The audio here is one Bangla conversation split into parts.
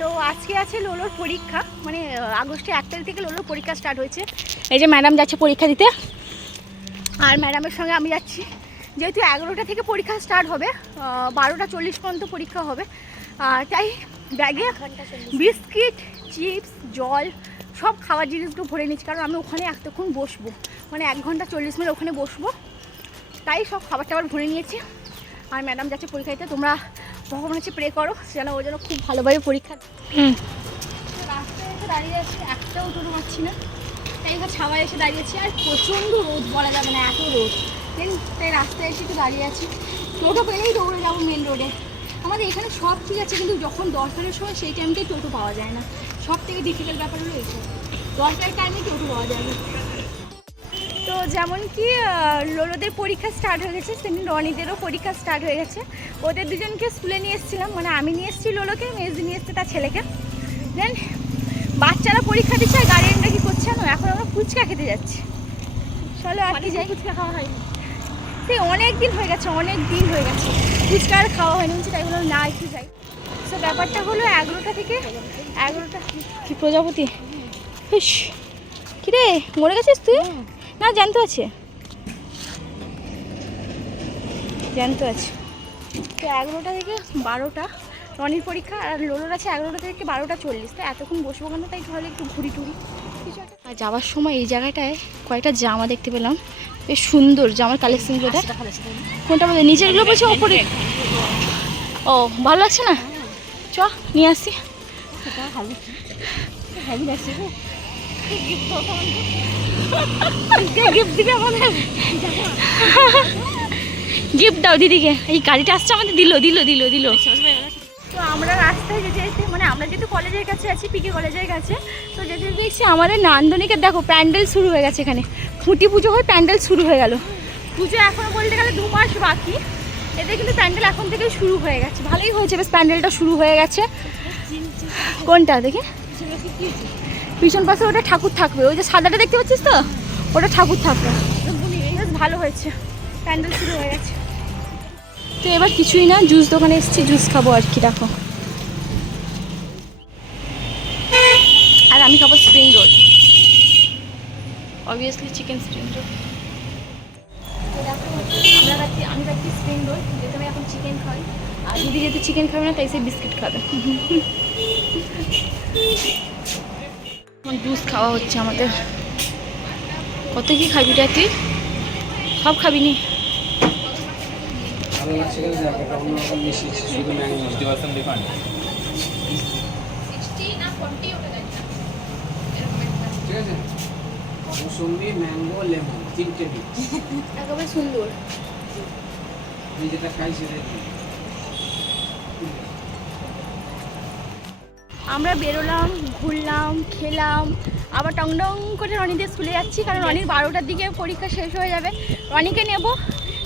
তো আজকে আছে লোলোর পরীক্ষা মানে আগস্টে এক তারিখ থেকে লোলোর পরীক্ষা স্টার্ট হয়েছে। এই যে ম্যাডাম যাচ্ছে পরীক্ষা দিতে, আর ম্যাডামের সঙ্গে আমি যাচ্ছি। যেহেতু এগারোটা থেকে পরীক্ষা স্টার্ট হবে বারোটা চল্লিশ পর্যন্ত পরীক্ষা হবে। তাই ব্যাগে বিস্কিট, চিপস, জল, সব খাবার জিনিসগুলো ভরে নিচ্ছি কারণ আমি ওখানে এতক্ষণ বসবো। মানে এক ঘণ্টা চল্লিশ মিনিট ওখানে বসবো। তাই সব খাবার টাবার ভরে নিয়েছি। আর ম্যাডাম যাচ্ছে পরীক্ষা দিতে, তোমরা ভগবান হচ্ছে প্রে করো যেন ও যেন খুব ভালোভাবে পরীক্ষা। রাস্তায় এসে দাঁড়িয়ে আছি একটাও টোটো পাচ্ছি না। তাই এবার ছাওয়ায় এসে দাঁড়িয়েছি আর প্রচণ্ড রোদ বলা যাবে না এত রোদ। দেন তাই রাস্তায় এসে একটু দাঁড়িয়ে আছি। টোটো পেলেই দৌড়ে যাব মেন রোডে আমাদের এখানে সব ঠিক আছে কিন্তু যখন দরকারের সময় সেই টাইমটাই টোটো পাওয়া যায় না। সব থেকে ডিফিকাল্ট ব্যাপার হলো এইসব। দরকারের টাইমে টোটো পাওয়া যায় না। তো যেমন কি লোলোদের পরীক্ষা স্টার্ট হয়ে গেছে সেদিন রনিদেরও পরীক্ষা স্টার্ট হয়ে গেছে। ওদের দুজনকে স্কুলে নিয়ে এসেছিলাম মানে আমি নিয়ে এসেছি লোলোকে মেজদি নিয়ে এসছে তার ছেলেকে। দেন বাচ্চারা পরীক্ষা দিচ্ছে আর গার্ডিয়ানরা কি করছে না এখন আমরা ফুচকা খেতে যাচ্ছি। চলো আর কি যাই। ফুচকা খাওয়া হয়নি। সেই অনেক দিন হয়ে গেছে অনেক দিন হয়ে গেছে। ফুচকা আর খাওয়া হয়নি তাই বললাম না একটু যাই। তো ব্যাপারটা হলো এগারোটা থেকে এগারোটা কি প্রজাপতি? কিরে মরে গেছিস তুই? না জ্যান্ত আছে। জ্যান্ত আছে। তো এগারোটা থেকে বারোটা। রনির পরীক্ষা আর লোলোর আছে এগারোটা থেকে বারোটা চল্লিশ। তো এতক্ষণ বসবো কেন? তাই তাহলে একটু ঘুরি টুরি। কিছু আর যাওয়ার সময় এই জায়গাটায় কয়েকটা জামা দেখতে পেলাম। বেশ সুন্দর জামার কালেকশনগুলো দেখ। কোনটা বলে? নিচেরগুলো বলছে ওপরে ও ভালো লাগছে না? চ নিয়ে আসি। গিফট গিফট দাও দিদিকে। এই গাড়িটা আসছে আমাদের, দিল দিল দিল দিল। তো আমরা রাস্তায় যেতে যেতে মানে আমরা যেহেতু কলেজের কাছে আছি পিকে কলেজের কাছে, তো যেতে দেখছি আমাদের নান্দনিকের, দেখো, প্যান্ডেল শুরু হয়ে গেছে এখানে। খুঁটি পুজো হয়ে প্যান্ডেল শুরু হয়ে গেল। পুজো এখনও বলতে গেলে দু মাস বাকি। এতে কিন্তু প্যান্ডেল এখন থেকেই শুরু হয়ে গেছে। ভালোই হয়েছে, বেশ প্যান্ডেলটা শুরু হয়ে গেছে। কোনটা দেখে? পিছন পাশে ওটা ঠাকুর থাকবে। ওই যে সাদাটা দেখতে পাচ্ছিস তো? ওটা ঠাকুর থাকবে। বেশ ভালো হয়েছে। প্যান্ডেল শুরু হয়ে গেছে। তো এবার কিছুই না জুস দোকানে এসেছি জুস খাব আর কি দেখো। আর আমি খাব spring roll obviously chicken spring roll আমি খাচ্ছি স্প্রিং রোল যেহেতু আমি এখন চিকেন খাই। আর দিদি যেহেতু চিকেন খাবে না তাই সে বিস্কিট খাবে। এখন জুস খাওয়া হচ্ছে আমাদের। কত কি খাবি রে তুই সব খাবি নি? শুধু ম্যাঙ্গো লেমন তিনটে একেবারে সুন্দর। যেটা খাই। আমরা বেরোলাম ঘুরলাম খেলাম আবার টং টং করে রনিদের স্কুলে যাচ্ছি কারণ রনির বারোটার দিকে পরীক্ষা শেষ হয়ে যাবে। রনিকে নেব।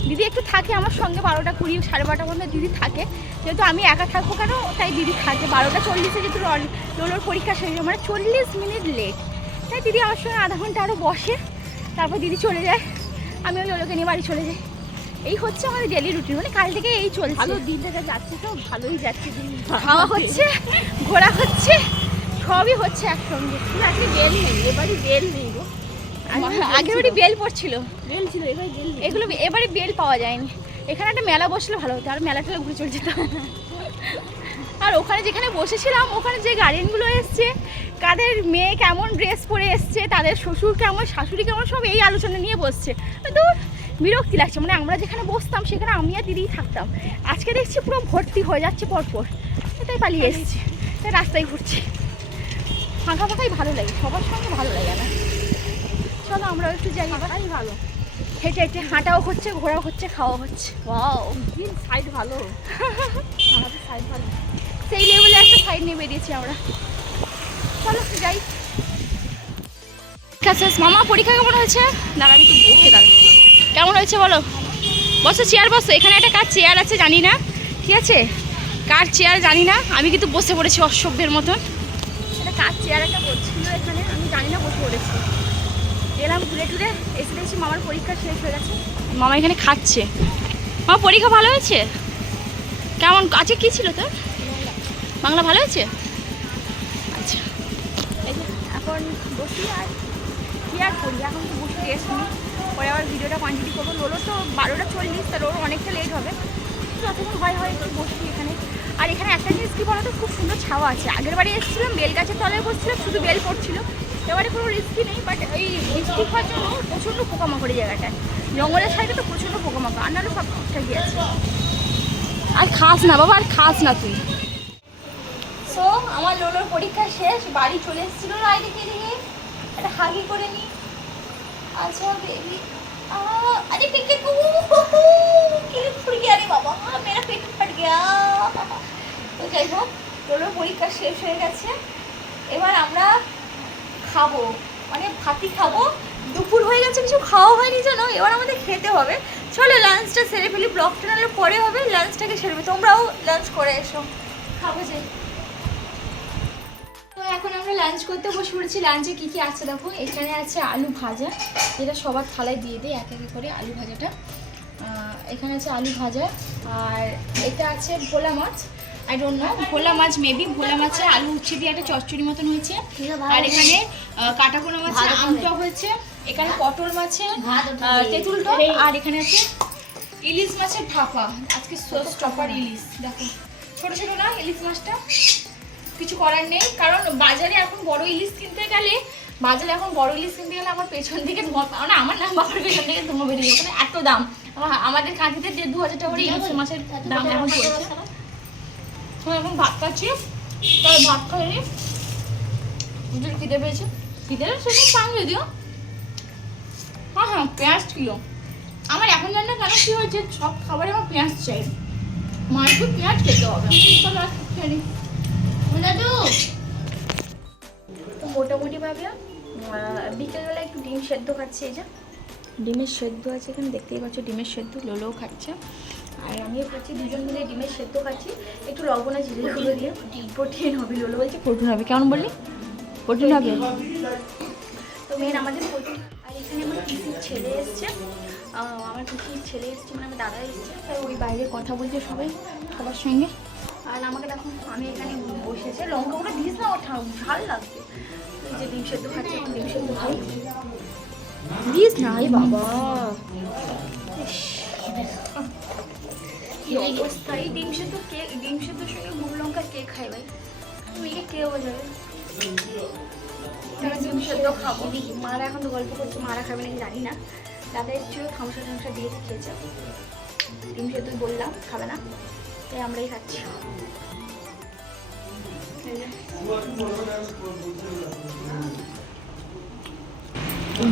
দিদি একটু থাকে আমার সঙ্গে বারোটা কুড়ি সাড়ে বারোটা পর্যন্ত দিদি থাকে। যেহেতু আমি একা থাকব কেন তাই দিদি থাকে। বারোটা চল্লিশে যেহেতু রন লোলোর পরীক্ষা শেষ হয় মানে চল্লিশ মিনিট লেট তাই দিদি আমার সঙ্গে আধা ঘণ্টা আরও বসে। তারপর দিদি চলে যায়। আমিও লোলোকে নিয়ে বাড়ি চলে যাই। এই হচ্ছে আমাদের ডেলি রুটিন মানে কাল থেকে এই চলছে। ভালো দিন থেকে যাচ্ছে তো ভালোই যাচ্ছে দিন। খাওয়া হচ্ছে ঘোরা হচ্ছে সবই হচ্ছে একসঙ্গে। আজকে বেল নেই এবারই বেল নেই গো। আগের বাড়ি বেল পড়ছিল। বেল ছিল এবার বেল এগুলো এবারে বেল পাওয়া যায়নি। এখানে একটা মেলা বসলে ভালো হতো আর মেলা টেলা ঘুরে চলে যেতাম। আর ওখানে যেখানে বসেছিলাম ওখানে যে গার্ডেনগুলো এসছে কাদের মেয়ে কেমন ড্রেস পরে এসছে তাদের শ্বশুর কেমন শাশুড়ি কেমন সব এই আলোচনা নিয়ে বসছে। তো বিরক্তি লাগছে মানে আমরা যেখানে বসতাম সেখানে আমি আর দিদিই থাকতাম। আজকে দেখছি পুরো ভর্তি হয়ে যাচ্ছে পরপর। তাই পালিয়ে এসছি। তাই রাস্তায় ঘুরছি। ফাঁকা ফাঁকাই ভালো লাগে সবার সঙ্গে ভালো লাগে না। চলো আমরাও একটু যাই এবার। ভালো। হেঁটে হেঁটে হাঁটাও হচ্ছে ঘোরাও হচ্ছে খাওয়া হচ্ছে। ওয়াও। দিন সাইড ভালো। আমাদের সাইড ভালো। সেই লেভেলে একটা সাইড নিয়ে বেরিয়েছি আমরা। চলো যাই। পরীক্ষা শেষ মামা পরীক্ষা কেমন হয়েছে? দাঁড়া আমি একটু বসে দাঁড়া কেমন হয়েছে বলো? বসো চেয়ার বসো। এখানে একটা কার চেয়ার আছে জানি না। ঠিক আছে? কার চেয়ার জানি না। আমি কিন্তু বসে পড়েছি অসভ্যের মতন। এটা কার চেয়ার একটা বলছিল এখানে? আমি জানি না বসে পড়েছি। এলাম ঘুরে টুরে এসে দেখছি মামার পরীক্ষা শেষ হয়ে গেছে। মামা এখানে খাচ্ছে। মামা পরীক্ষা ভালো হয়েছে? কেমন আজকে কী ছিল তোর? বাংলা ভালো হয়েছে? আচ্ছা। এখন বসি আর কি আর করি? এখন তো বসে রেস্ট নিই। পরে আবার ভিডিওটা কন্টিনিউ করব। লোলো তো বারোটা চল্লিশ তার ওর অনেকটা লেট হবে। যতক্ষণ হয় হয়, একটু বসি এখানে। আর এখানে একটা জিনিস কি বলতো, খুব সুন্দর ছাওয়া আছে। আগের বারে এসেছিলাম বেল গাছের তলায় বসছিলাম, শুধু বেল পড়ছিল। এবারে কোনো রিস্কি নেই বাট এই বৃষ্টি হওয়ার জন্য প্রচণ্ড পোকামাকড় জায়গাটায় জঙ্গলের সাইডে তো প্রচণ্ড পোকামাকড়, আর নাহলে সব ঠিকঠাকই আছে। আর খাস না বাবা, আর খাস না তুই। সো আমার লোলোর পরীক্ষা শেষ, বাড়ি চলে এসেছিল এদিকে এদিকে। একটা হাগি করে নি আচ্ছা বেবি अरे पिके को क्लिप फट गया रे बाबा मेरा पेट फट गया তো যাই হোক লোলোর পরীক্ষা শেষ হয়ে গেছে এবার আমরা খাবো মানে ভাতি খাবো দুপুর হয়ে গেছে কিছু খাওয়া হয়নি জানো এবার আমাদের খেতে হবে চলো লাঞ্চটা সেরে ফেলি ব্লগটা নাহলে পরে হবে লাঞ্চটাকে সেরবে তোমরাও লাঞ্চ করে এসো খাবো যে তো এখন আমরা লাঞ্চ করতে বসে পড়েছি। লাঞ্চে কী কী আছে দেখো? এখানে আছে আলু ভাজা যেটা সবার থালায় দিয়ে দিই এক এক করে আলু ভাজাটা। এখানে আছে আলু ভাজা আর এটা আছে ভোলা মাছ। আই ডোন্ট নো ভোলা মাছ মেবি ভোলা মাছে আলু উচ্ছে দিয়ে একটা চচ্চড়ি মতন হয়েছে। আর এখানে আহ, কাটা কোনো মাছে আমটা হয়েছে। এখানে পটল মাছে তেঁতুল টক আর এখানে আছে ইলিশ মাছের ভাপা। আজকে স্টপার ইলিশ। দেখো ছোট ছোট না ইলিশ মাছটা? কিছু করার নেই। কারণ বাজারে এখন বড় ইলিশ কিনতে গেলে বাজারে এখন বড় ইলিশ কিনতে গেলে আমার পেছন দিকে মানে আমার না বাবার পেছন থেকে ধোঁয়া বেরিয়ে মানে এত দাম। আমাদের কাঁথিতে দেড় দু হাজার টাকা করে ইলিশ মাছের দাম এখন চলছে এখন ভাত খাচ্ছি। তাই ভাত খাইনি দুটোর খিদে পেয়েছে। খিদে সেদিন পান যদিও। হ্যাঁ হ্যাঁ পেঁয়াজ ছিল আমার এখন জানি না কেন কি হয়েছে? সব খাবারে আমার পেঁয়াজ চাই। খুব পেঁয়াজ খেতে হবে। চলো আর খেয়ে নিই। দাদু। তো মোটামুটিভাবে বিকেলবেলা একটু ডিম সেদ্ধ খাচ্ছি এই যে। ডিমের সেদ্ধ আছে এখানে দেখতেই পাচ্ছ ডিমের সেদ্ধ লোলোও খাচ্ছে। আর আমিও খাচ্ছি দুজন মিলে ডিমের সেদ্ধ খাচ্ছি। একটু লবণ আর জিরে গুঁড়ো দিয়ে। প্রোটিন হবে লোলো বলছে প্রোটিন হবে কেমন বললি? প্রোটিন হবে। তো মেন আমাদের প্রোটিন। আর এখানে আমার পিসির ছেলে এসছে। আমার পিসির ছেলে এসছে মানে আমার দাদা এসছে। ওই বাইরে কথা বলছে সবাই সবার সঙ্গে। আর আমাকে দেখো আমি এখানে বসেছে। লঙ্কা গুলো দিস না ওর ঠা- ঝাল লাগবে। যে ডিম সেদ্ধ খাচ্ছি, এখন ডিম সেদ্ধ খাই। দিস না এই বাবা। ইস। কি অবস্থা? এই ডিম সেদ্ধ কে ডিম সেদ্ধর সঙ্গে গুড় লঙ্কা কে খায় ভাই? তুমি কে বোঝাবে আমি ডিম সেদ্ধ খাব। মারা এখন তো গল্প করছে, মারা খাবে নাকি জানি না। দাদা একটু খামসা টামসা দিয়ে খেয়েছে। ডিম সেদ্ধ বললাম, খাবে না? তাই আমরাই খাচ্ছি।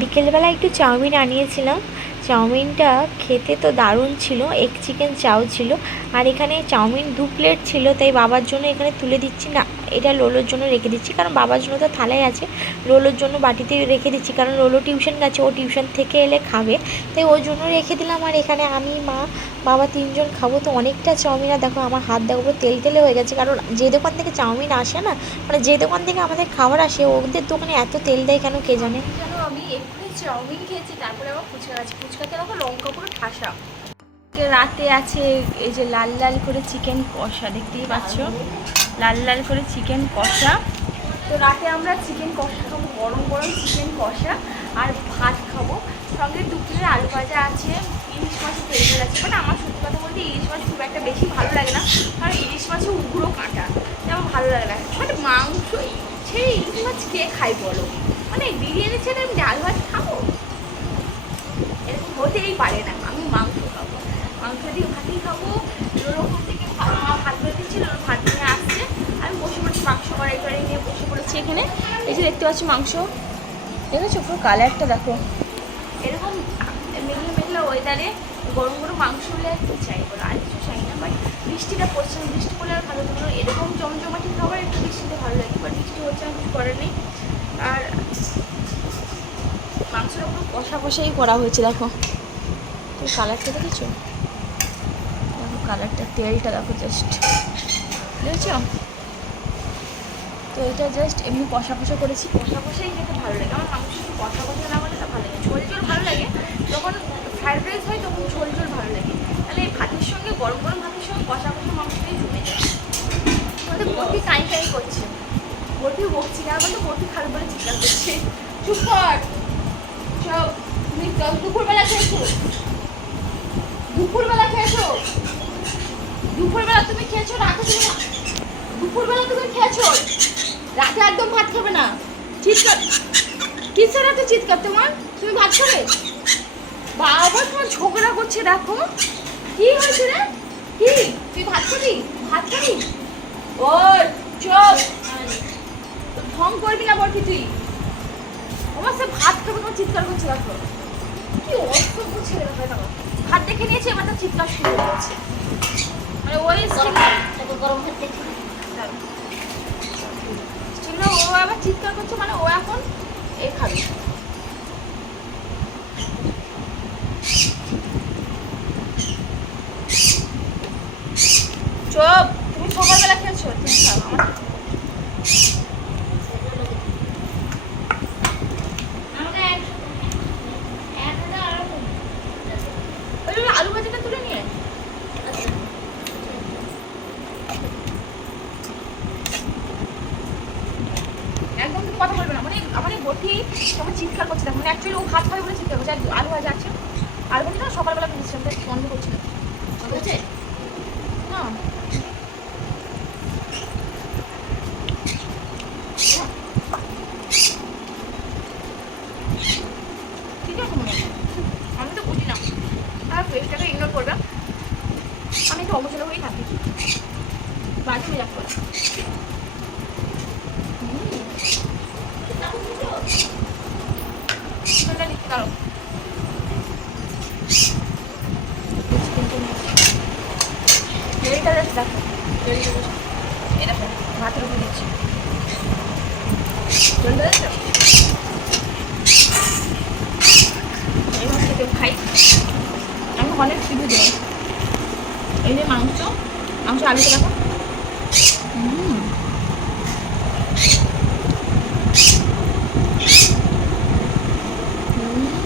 বিকেলবেলা একটু চাউমিন আনিয়েছিলাম। চাউমিনটা খেতে তো দারুণ ছিল এক চিকেন চাউ ছিল। আর এখানে চাউমিন দু প্লেট ছিল, তাই বাবার জন্য এখানে তুলে দিচ্ছি না। এটা লোলোর জন্য রেখে দিচ্ছি। কারণ বাবার জন্য তো থালায় আছে। লোলোর জন্য বাটিতে রেখে দিচ্ছি। কারণ লোলো টিউশন গেছে, ও টিউশন থেকে এলে খাবে। তাই ওর জন্য রেখে দিলাম। আর এখানে আমি, মা, বাবা তিনজন খাব। তো অনেকটা চাউমিন। আর দেখো, আমার হাত দেখো তেল তেলে হয়ে গেছে। কারণ যে দোকান থেকে চাউমিন আসে না মানে যে দোকান থেকে আমাদের খাবার আসে, ওদের দোকানে এত তেল দেয় কেন কে জানে? আমি চাউমিন খেয়েছি। তারপরে আবার ফুচকা আছে। ফুচকাতে দেখো, লঙ্কা পুরো ঠাসা। রাতে আছে, এই যে লাল লাল করে চিকেন কষা, দেখতেই পাচ্ছ? লাল লাল করে চিকেন কষা। তো রাতে আমরা চিকেন কষা খাব, গরম গরম চিকেন কষা আর ভাত খাব। সঙ্গে দু প্লেট আলু ভাজা আছে, ইলিশ মাছের তেল আছে। বাট আমার সত্যি কথা বলতে ইলিশ মাছ খুব একটা বেশি ভালো লাগে না। কারণ ইলিশ মাছে উগুড়ো কাঁটা আমার ভালো লাগে না। বাট মাংস ছেড়ে ইলিশ মাছ কে খাই বলো? মানে বিরিয়ানি ছেড়ে আমি ডাল ভাত খাব? এরকম হতেই পারে না, আমি মাংস খাব। মাংস দিয়ে ভাতই খাব। ওরকম থেকে ভাত ভাত দিচ্ছিল ভাত নিয়ে আসছে আমি বসে পড়েছি মাংস কড়াই টড়াই নিয়ে বসে পড়েছি এখানে। এই যে দেখতে পাচ্ছি মাংস। দেখেছ পুরো কালারটা, দেখো। এরকম মেঘলা মেঘলা ওয়েদারে গরম গরম মাংস হলে একটু চাই, বলো। আর কিছু চাই না বাট বৃষ্টিটা পড়ছে না, বৃষ্টি পড়লে আর ভালো লাগল এরকম জমজমাটি খাবার একটু বৃষ্টিতে ভালো লাগে বাট বৃষ্টি হচ্ছে আর কিছু করার নেই। আর মাংসটা ওপর কষা কষাই করা হয়েছে, দেখো। তুমি কালারটা দেখেছ? দেখো কালারটা, তেলটা, দেখো জাস্ট দেখেছ তো এটা জাস্ট এমনি কষা কষা করেছি। কষা কষাই খেতে ভালো লাগে। আমার মাংস কষা কষা না হলে না ভালো লাগে। ঝোল ঝোল ভালো লাগে। যখন ফ্রাইড রাইস হয় তখন ঝোল ঝোল ভালো লাগে। তাহলে এই ভাতের সঙ্গে, গরম গরম ভাতের সঙ্গে কষা কষা মাংস দিয়ে জমে যায়। প্রতি কাঁই কাঁই করছে। বটি বকছি না বলতো বরফি খাবে বলে চিৎকার করছে। চুপ কর। সব তুমি দুপুরবেলা খেয়েছো? দুপুরবেলা খেয়েছো? দুপুরবেলা তুমি খেয়েছো? রাতে তুমি দুপুরবেলা তুমি খেয়েছো? রাতে একদম ভাত খাবে না। চিৎকার। কিসের এত চিৎকার তোমার? তুমি ভাত খাবে? বাবা, তোমার ঝগড়া করছে, দেখো। কি হয়েছে রে? কি? তুই ভাত খাবি? ভাত খাবি? ওই চোখ ঢং করবি না বলছি তুই। আমার সে ভাত খাবে, তোমার চিৎকার করছে, দেখো। কি অসভ্য ছেলে দেখো। ভাত দেখে নিয়েছে, এবার তার চিৎকার শুরু গেছে মানে ওই গরম ভাত দেখি ছিল ও আবার চিৎকার করছে মানে ও এখন এ খাবে। চুপ, তুমি সকালবেলা খেয়েছো? তুমি খাও, আমার আমাকে এক এক হাজার আরও ওই যে আলু ভাজিটা তুলে নিয়ে আয়। একদম তুমি কথা বলবে না মানে আমার এই বটি আমার চিৎকার করছে দেখো মানে অ্যাকচুয়ালি ও ভাত খাবে বলে চিৎকার করছে আর আলু ভাজা আছে আলু ভাজি না সকালবেলা তাই বন্ধ করছি। না না ঠিক আছে মনে হয়। আমি তো বুঝি না আর ফেসটাকে ইগনোর করবে আমি তো অবসর হয়েই থাকি বাজে মেজাজ করে চিকেনটা দিচ্ছি দাঁড়ো গ্রেভিটা জাস্ট দেখো গ্রেভিটা দেখো এই দেখো ভাতের উপরে দিচ্ছি জলটা দেখছ এবার খেতে খাই আমি অনেক শুধু দেয় এই যে মাংস মাংস আলুটা দেখো উম। উম।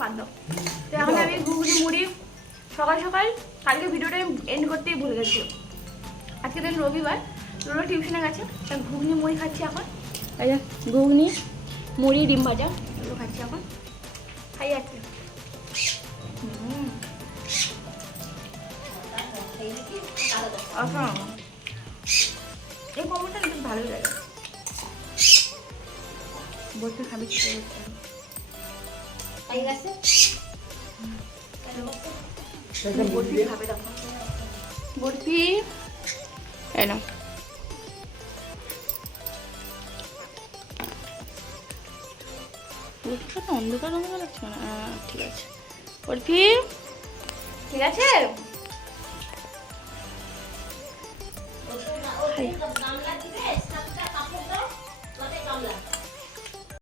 বাদ দাও। তো এখন আমি ঘুগনি মুড়ি সকাল সকাল কালকে ভিডিওটা এন্ড করতেই ভুলে গেছি। আজকে দিন রবিবার রোলো টিউশনে গেছে তা ঘুগনি মুড়ি খাচ্ছি এখন। এই ঘুগনি মুড়ি ডিম ভাজা এগুলো খাচ্ছি এখন। খাই আজকে। হুম। এই কম্বোটা কিন্তু ভালো লাগে। বলতে খাবি বরফি বরফিটা তো অন্ধকার অন্ধকার লাগছে না ঠিক আছে। বরফি? ঠিক আছে?